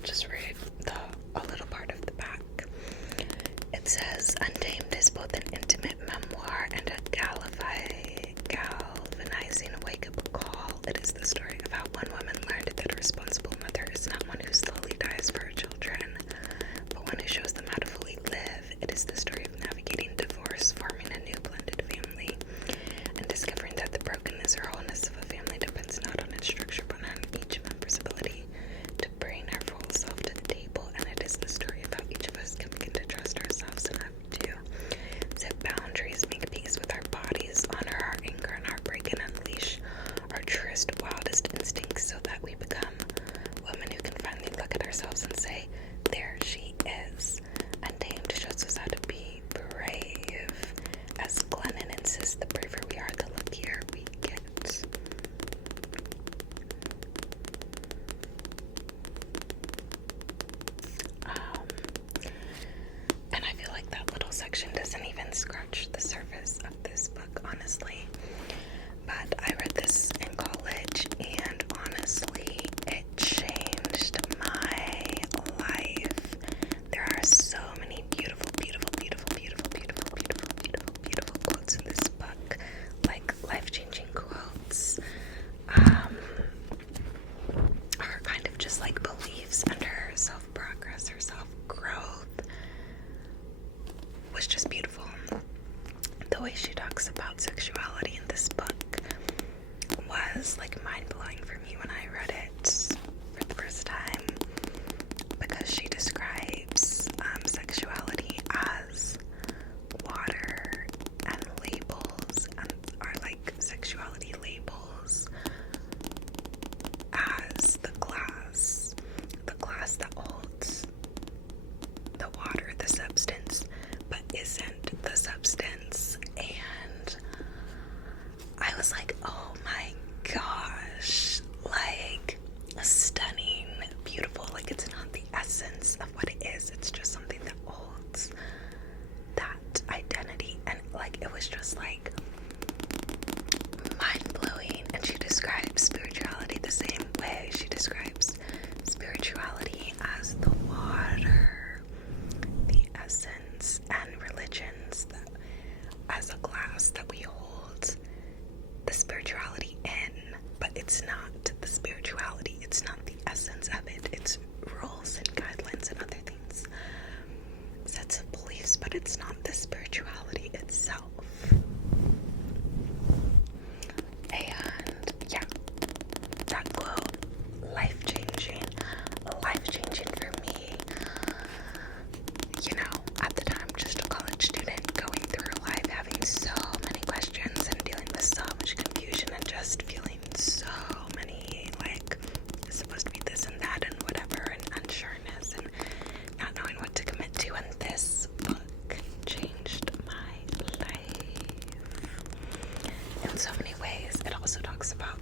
I'll just read a little part of the back. It says, Untamed is both an intimate memoir and a galvanizing wake-up call. It is the story of how one woman learned that a responsible mother is not one who slowly dies for her children, but one who shows them how to fully live. It is the story of navigating divorce, forming a new blended family, and discovering that the brokenness or wholeness of a family depends not on its structure, but on each member's ability to bring our full self to the table. And it is the story of how each of us can begin to trust ourselves enough to set boundaries, make peace with our bodies, honor our anger and heartbreak, and unleash our truest, wildest instincts so that we become women who can finally look at ourselves and say, there she is. Untamed shows us how to be brave. As Glennon insists, the braver we are, the luckier we get. And I feel like that little section doesn't even scratch the surface of this book, honestly. But I read this in college, and honestly, it changed my life. There are so many beautiful, beautiful, beautiful, beautiful, beautiful, beautiful, beautiful, beautiful quotes in this book, like life-changing quotes, or kind of just like beliefs, and her self-progress, her self-growth was just beautiful. The way she talks about sexuality in this book was like mind-blowing for me when I read it for the first time, because she describes sexuality as water, and labels are like sexuality labels as the glass that holds the water, the substance, but isn't the substance. And I was like, oh my gosh, like stunning, beautiful. Like, it's not the essence of what it is, it's just something that holds that identity. And like, it was just like mind-blowing. And she describes spirituality the same way. She describes spirituality as the water, the essence, and religions as a glass that we hold the spirituality in, but it's not the spirituality, it's not the essence of it, it's rules and guidelines and other things, sets of beliefs, but it's not the spirituality itself. And yeah, that quote, life-changing for me. You know, at the time, just a college student going through life, having so many questions and dealing with so much confusion and just feeling so many, like, it's supposed to be this and that and whatever, and unsureness and not knowing what to commit to. And this book changed my life in so many ways. It also talks about,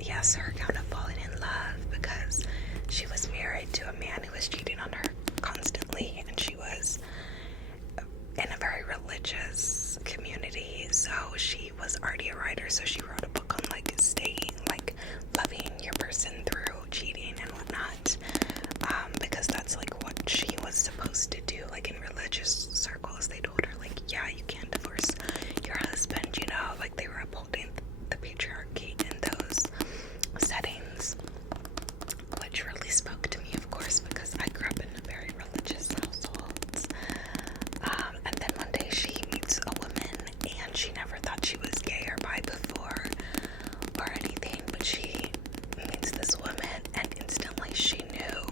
yes, her account of falling in love, because she was married to a man who was cheating on her constantly, and she was in a very religious community, so she was already a writer, so she wrote a book on like staying, like loving your person through cheating and whatnot, because that's like what she was supposed to do. Like in religious circles, they told her like, yeah, you can't divorce your husband, you know, like they were upholding the patriarchy in those settings, which really spoke to me, of course, because I grew up in a very religious household. And then one day she meets a woman, and she never thought she was gay or bi before or anything, but she meets this woman, and instantly she knew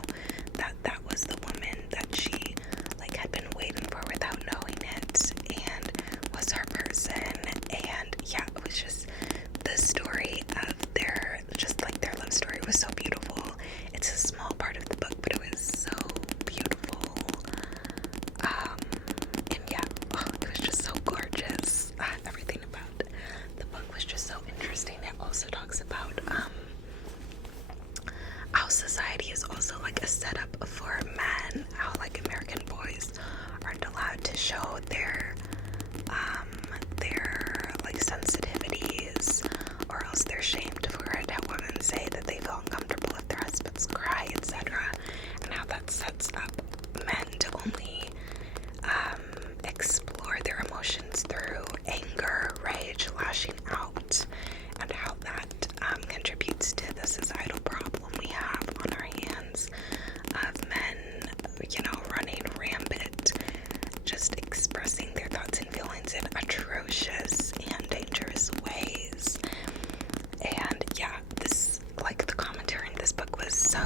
that that was the woman that she like had been waiting for without knowing it, and was her person. And yeah, it was just the story of their love story was so beautiful. It's a small part of the book, but it was so beautiful. And yeah, it was just so gorgeous. Everything about the book was just so interesting. It also talks about how society is also like a setup for men, how like American boys aren't allowed to show their like sensitivities, or else they're shamed for it. How women say that they feel uncomfortable if their husbands cry,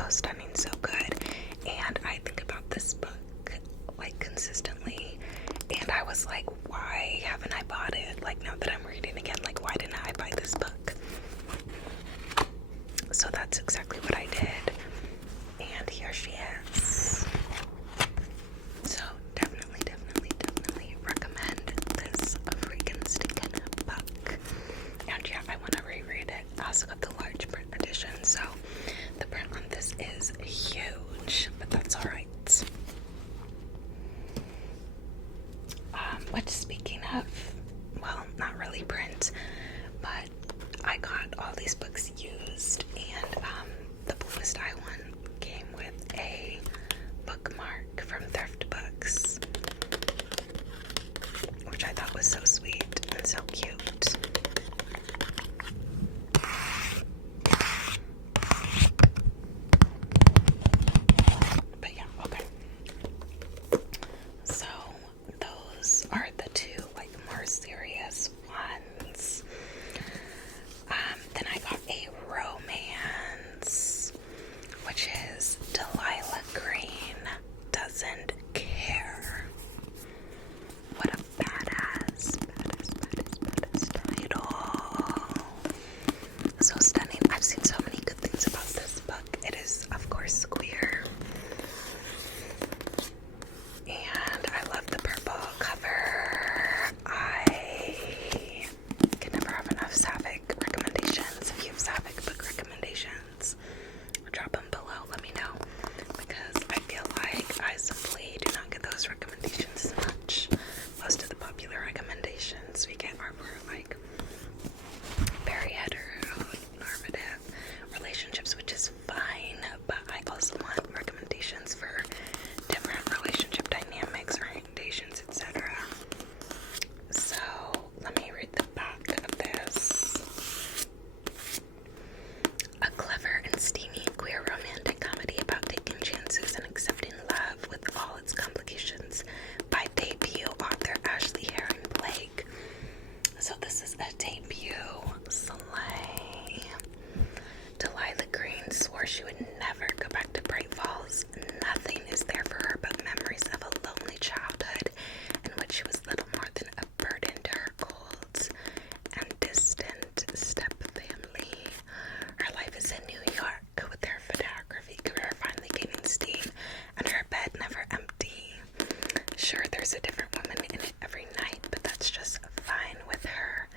stunning, so good. And I think about this book like consistently, and I was like, why haven't I bought it? Like, now that I'm reading again, like, why didn't I buy this book? So that's exactly what I did, and here she is. So definitely recommend this freaking stinking book. And yeah, I want to reread it. I also got the large print edition, so the print on this is huge, but that's alright. Which, speaking of, well, not really print, but I got all these books used, and the Bluest Eye one came with a bookmark from Thrift Books, which I thought was so sweet and so cute. But yeah, okay. So those are the two like more serious ones. Then I got a romance, which is Delilah Green Doesn't Care. What a badass title. So stunning. I've seen so many good things about this book. It is, of course, queer. And I love the purple cover. I can never have enough Sapphic recommendations. If you have Sapphic book recommendations, drop them below. Let me know. Because I feel like I simply do not get those recommendations as much. Most of the popular recommendations we get are for like very heteronormative relationships, which is fine, but I also want recommendations for different relationship dynamics, orientations, etc. So let me read the back of this. A clever and steamy queer romantic comedy about taking chances and accepting love with all its complications by debut author Ashley Herring Blake. So this is a debut. Slay. Delilah Green swore she would never go back to Bright Falls. Nothing is there for her but memories of a lonely childhood in which she was little more than a burden to her cold and distant step-family. Her life is in New York, with her photography career finally gaining steam, and her bed never empty. Sure, there's a different woman in it every night, but that's just fine with her.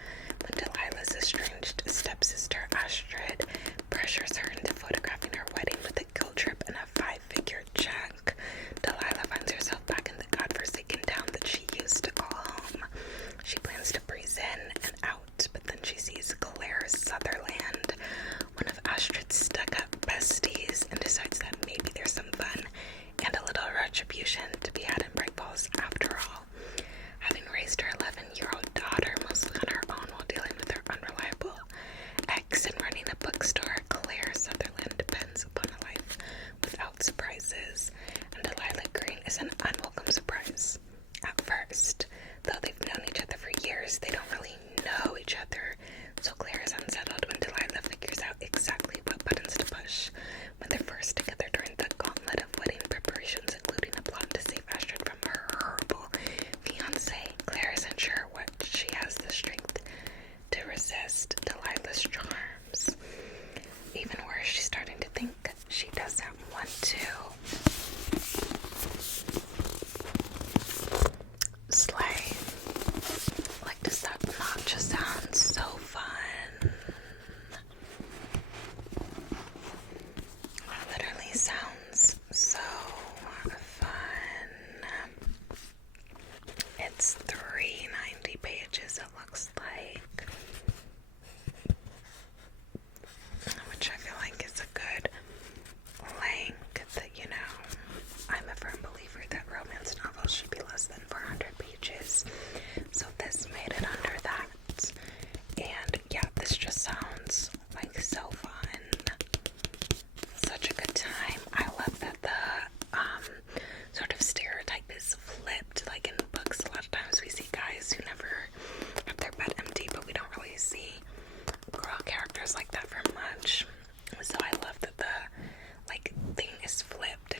When Delilah's estranged stepsister Astrid pressures her into photographing her wedding with a guilt trip and a 5-figure check, Delilah finds herself back in the godforsaken town that she used to call home. She plans to breeze in and out, but then she sees Claire Sutherland, one of Astrid's stuck-up besties, and decides that maybe there's some fun and a little retribution to be had in Bright Falls after all. Having raised her 11-year-old daughter mostly on her own while dealing with her unreliable ex and running a bookstore, Claire Sutherland depends upon a life without surprises, and Delilah Green is an unwelcome surprise. At first, though they've known each other for years, they don't really know each other, so Claire is unsettled when Delilah figures out exactly what buttons to push. When they're first together during the gauntlet of wedding preparations, including a plot to save Astrid from her horrible fiancé, Claire isn't sure what she has the strength to resist Delilah's charms. Even worse, she's starting to think she doesn't want to. Slay. Like, does that not just sound so fun? It literally sounds so fun. It's 390 pages, it looks like, which I feel like is a good length, you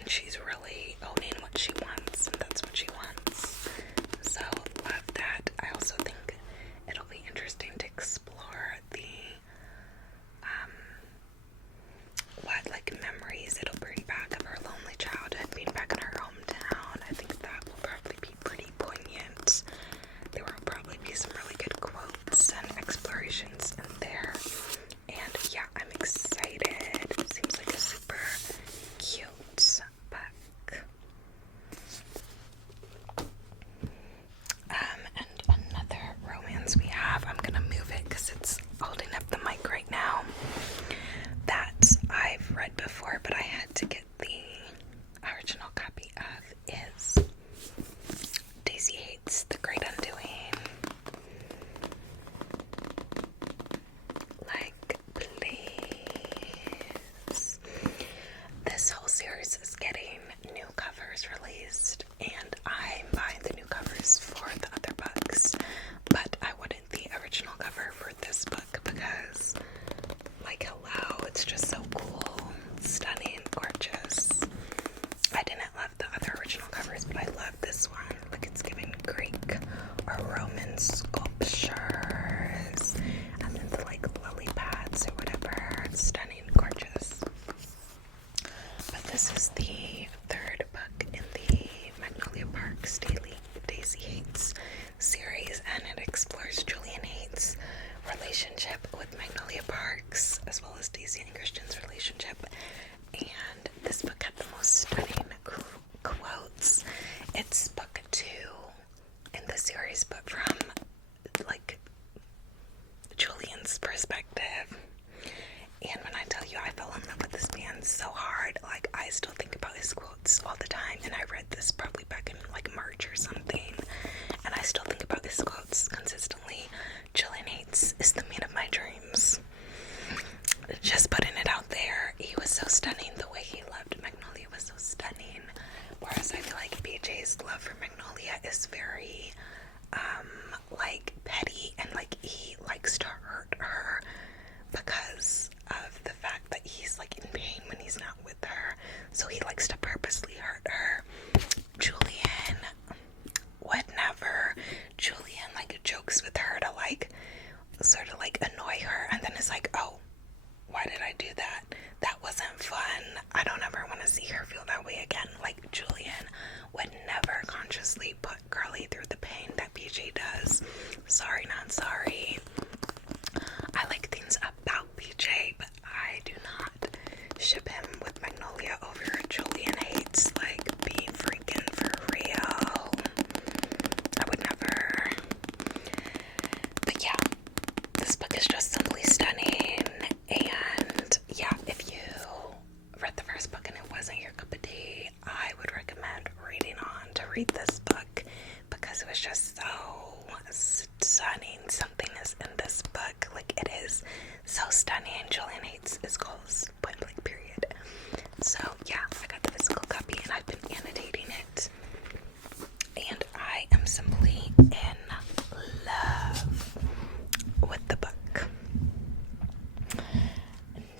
and she's really owning what she wants, and that's what she wants. So love that. I also think it'll be interesting to explore the what like memories it'll bring back of her lonely childhood, being back in her hometown. I think that will probably be pretty poignant. There will probably be some really good quotes and explorations in there. And yeah, I'm excited. It seems like a super cute book. And another romance we have, I'm gonna move it because it's holding up the mic right now, that I've read before, but I had to get the original copy of, is Daisy Haites, The Great Undoing. Like, please. This whole series is getting new covers released, and I'm buying the new covers for the other books, but I wanted the original cover for this book because, like, hello, it's just so cool, stunning, gorgeous. I didn't love the other original covers, but I love this one. Like, it's giving Greek or Roman sculptures, and then the, like, lily pads or whatever. It's stunning, gorgeous. But this is the third book in the Magnolia Parks Daisy Haites series, and it explores Julian Haites' relationship with Magnolia Parks, as well as Daisy and Christian's relationship. And this book had the most stunning quotes. It's book 2 in the series, but from, like, Julian's perspective. And when I tell you I fell in love with this man so hard, like, I still think about his quotes all the time, and I read this probably back in, like, March or something, and I still think about his quotes consistently. Julian Haites is the man of my dreams. Just putting it out there. He was so stunning. The way he loved Magnolia was so stunning. Whereas I feel like BJ's love for Magnolia is very, like, petty, and, like, he likes to hurt her because of the fact that he's, like, in pain when he's not with her. So he likes to purposely hurt her. Julian would never. Julian, like, jokes with her to, like, sort of, like, annoy her, and then it's like, oh, why did I do that? That wasn't fun. I don't ever want to see her feel that way again. Like, Julian would never consciously put Girly through the pain that BJ does. Sorry, not sorry. I like things about BJ, but I do not ship him with Magnolia over Julian Haites. Like, be freaking for real. I would never. But yeah, this book is just simply stunning. And yeah, if you read the first book and it wasn't your cup of tea, I would recommend reading on to read this book because it was just so stunning. Something is in this book. Like, it is so stunning. Julian Haites is goals, point blank, period. So yeah, I got the physical copy and I've been annotating it. And I am simply in love with the book.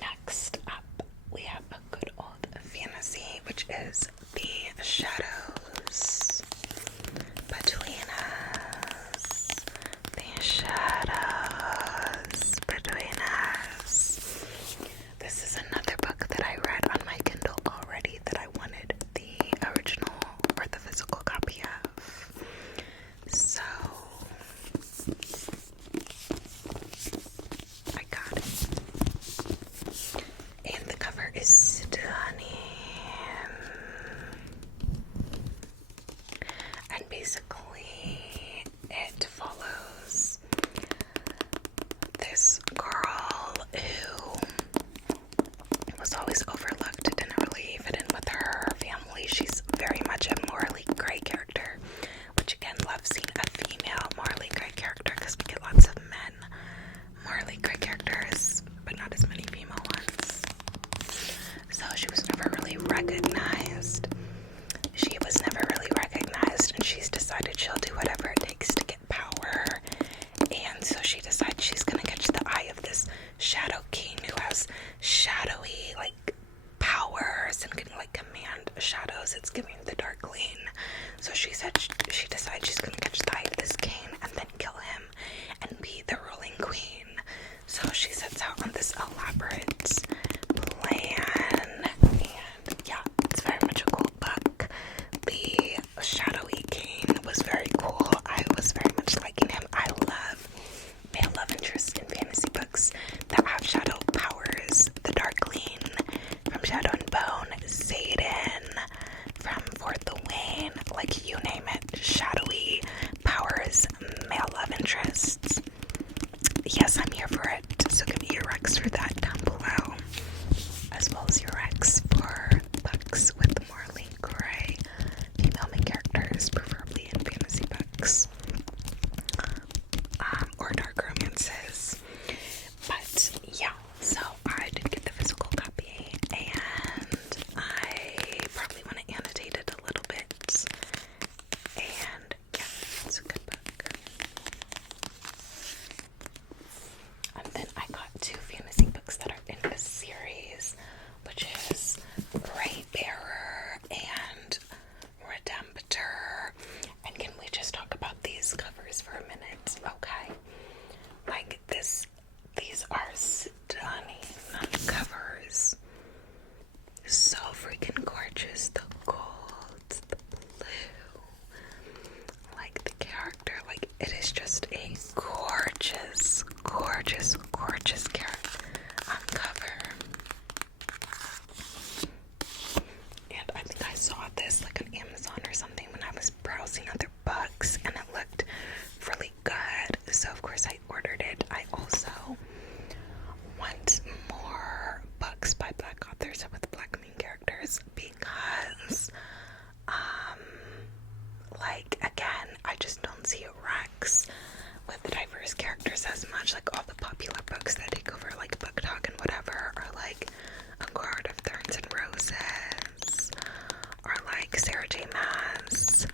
Next up, we have a good old fantasy, which is The Shadows Between Us. The Shadows Between Us. This is another book that I read on my Kindle already that I wanted the original or the physical copy of. So I got it. And the cover is stunning. shadows. It's giving the dark lane. So she said she decides she's gonna catch the Haites king and then kill him and be the ruling queen. So she sets out on this elaborate plan, and yeah, it's very much a cool book. The shadowy king was very cool. I was very much liking him. I love male love interest in fantasy books that have shadow powers. The Darkling from Shadow and Bone, Zayden from For the Wayne, like you name it, shadowy powers, male love interests. Yes, I'm here for it. So give me your recs for that down below, as well as your recs for books with morally gray female main characters, preferably in fantasy books, or dark romances. But yeah, so I did get the physical copy, and I probably want to annotate it a little bit. And yeah, it's a good book. And then I got 2 fantasy books that are in this series, which is Raybearer and Redemptor. And can we just talk about these covers for a minute? Okay. Like these are stunning covers. So freaking gorgeous. The gold, the blue, like the character, like it is just a gorgeous, gorgeous, gorgeous character cover. And I think I saw this like on Amazon or something when I was browsing other books, and it looked really good. So of course I ordered it. I also want more books by Black authors with Black main characters because, like, again, I just don't see Rex with the diverse characters as much. Like, all the popular books that take over, like, Book Talk and whatever, are like A Court of Thorns and Roses, or like Sarah J. Maas,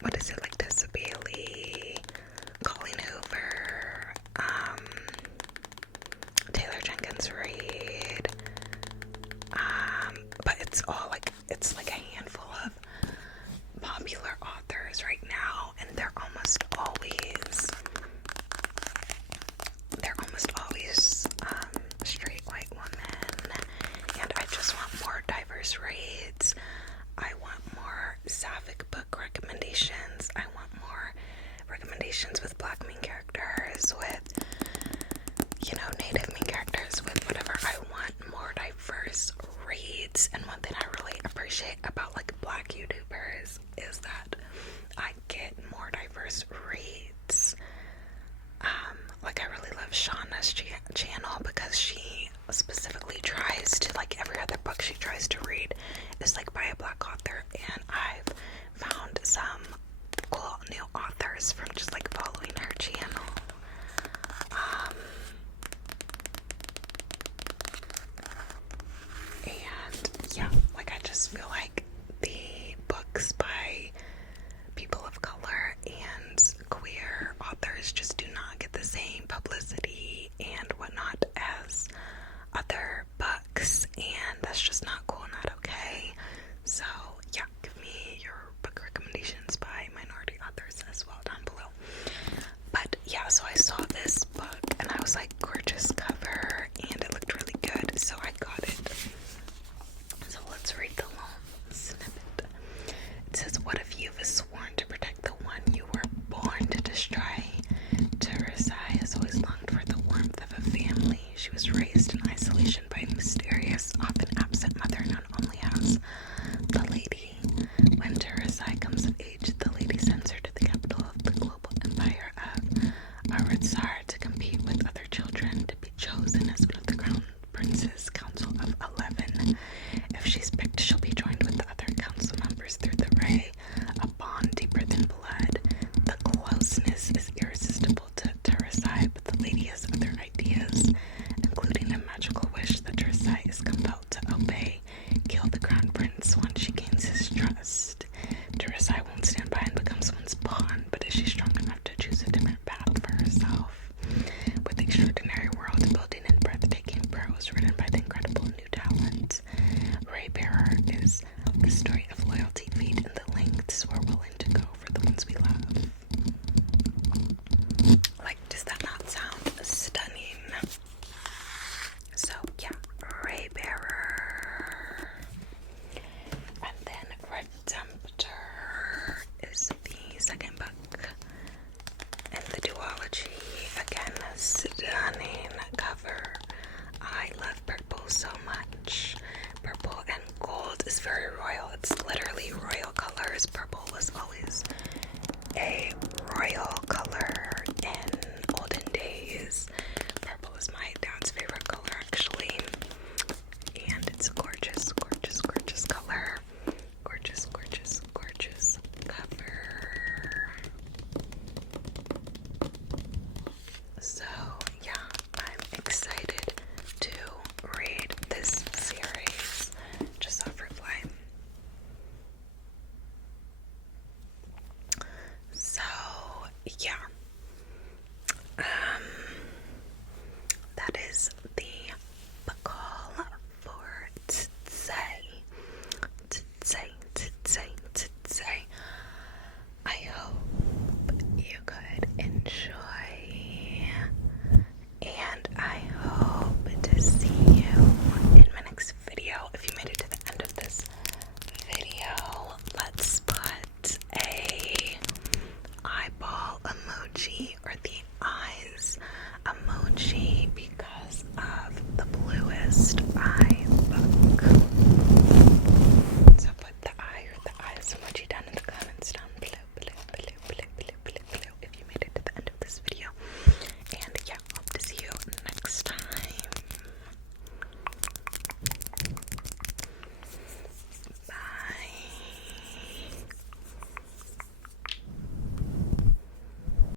what is it, like Tessa Bailey, Colleen Hoover, Taylor Jenkins Reid, but it's all like, it's like a handful of popular authors right now, and they're almost always straight white women, and I just want more diverse reads. I want more sapphic book recommendations. I want more recommendations with Black main characters, with, you know, Native main characters, with whatever. I want more diverse reads. And one thing I really appreciate about like Black YouTubers is that I get more diverse reads. Like, I really love Shauna's channel because she specifically tries to, like, every other book she tries to read is like by a Black author, and I've found some cool new authors from just like following her channel. And yeah, like, I just feel like the books by people of color and queer authors just do not get the same publicity and whatnot as other books, and that's just not cool, not okay. So yeah, give me your book recommendations by minority authors as well down below. But yeah, so I saw this book and I was like, gorgeous cover, and it looked really good, so I got it. So let's read the long snippet. It says, what if you've sworn to protect the one you were born to destroy? Teresa has always longed for the warmth of a family. She was raised in isolation by a mysterious, often absent mother known only as the Lady. When Teresa comes of age, the Lady sends her to the capital of the global empire of Aritzar to compete with other children to be chosen as one of the Crown Prince's Council of 11. If she's picked, she'll be joined with the other council members through the Ray is very royal. It's literally royal colors. Purple was always a royal color in